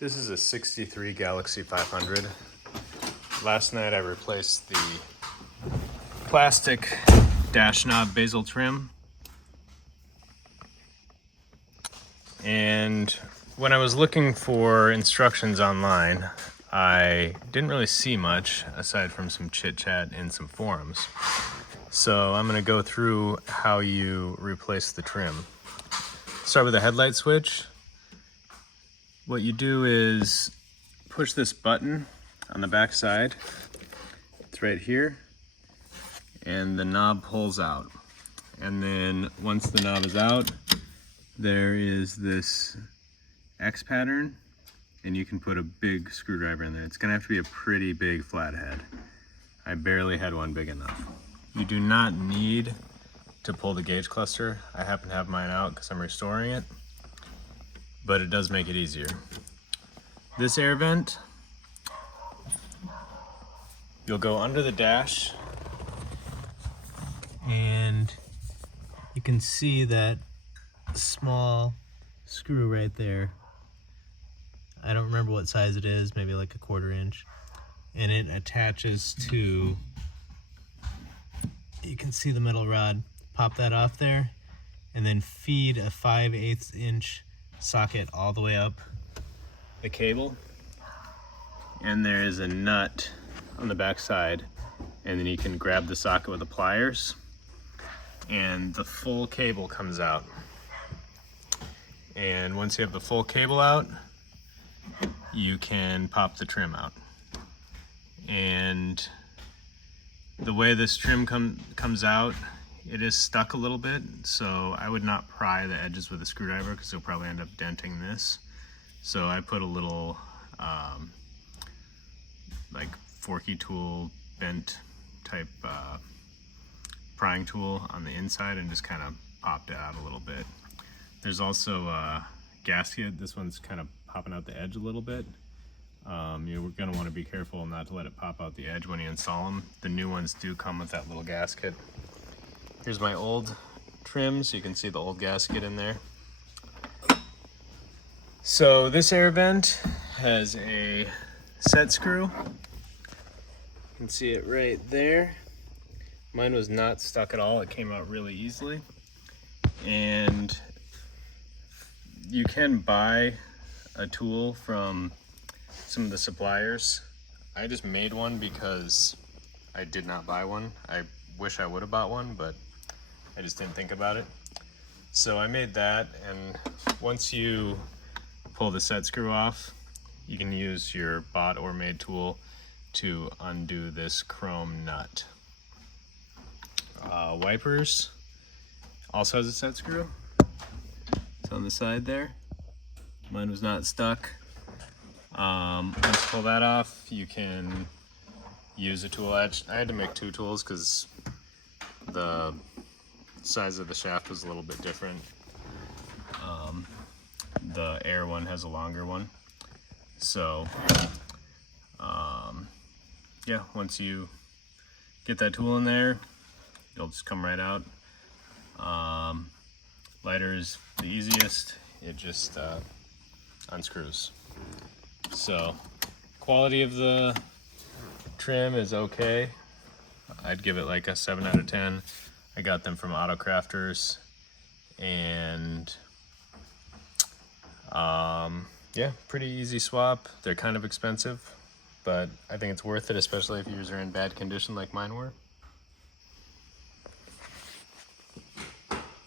This is a 63 Galaxie 500. Last night I replaced the plastic dash knob Bezel trim. And when I was looking for instructions online, I didn't really see much aside from some chit chat in some forums. So I'm gonna go through how you replace the trim. Start with the headlight switch. What you do is push this button on the back side. It's right here, and the knob pulls out. And then once the knob is out, there is this X pattern, and you can put a big screwdriver in there. It's gonna have to be a pretty big flathead. I barely had one big enough. You do not need to pull the gauge cluster. I happen to have mine out because I'm restoring it, but it does make it easier. This air vent, you'll go under the dash, and you can see that small screw right there. I don't remember what size it is, maybe like 1/4 inch. And it attaches to, you can see the metal rod. Pop that off there, and then feed a 5/8 inch socket all the way up the cable. And there is a nut on the back side, and then you can grab the socket with the pliers, and the full cable comes out. And once you have the full cable out, you can pop the trim out. And the way this trim comes out, it is stuck a little bit, so I would not pry the edges with a screwdriver because you'll probably end up denting this. So I put a little like forky tool, bent type prying tool on the inside and just kind of popped it out a little bit. There's also a gasket. This one's kind of popping out the edge a little bit. You're going to want to be careful not to let it pop out the edge when you install them. The new ones do come with that little gasket. Here's my old trim, so you can see the old gasket in there. So this air vent has a set screw. You can see it right there. Mine was not stuck at all. It came out really easily. And you can buy a tool from some of the suppliers. I just made one because I did not buy one. I wish I would have bought one, but I just didn't think about it. So I made that, and once you pull the set screw off, you can use your bought or made tool to undo this chrome nut. Wipers also has a set screw. It's on the side there. Mine was not stuck. Once you pull that off, you can use a tool. I had to make 2 tools because the size of the shaft was a little bit different. The air one has a longer one. So yeah, once you get that tool in there, it'll just come right out. Lighter is the easiest. It just unscrews. So quality of the trim is okay. I'd give it like a 7 out of 10. I got them from Auto Crafters, and yeah, pretty easy swap. They're kind of expensive, but I think it's worth it, especially if yours are in bad condition like mine were.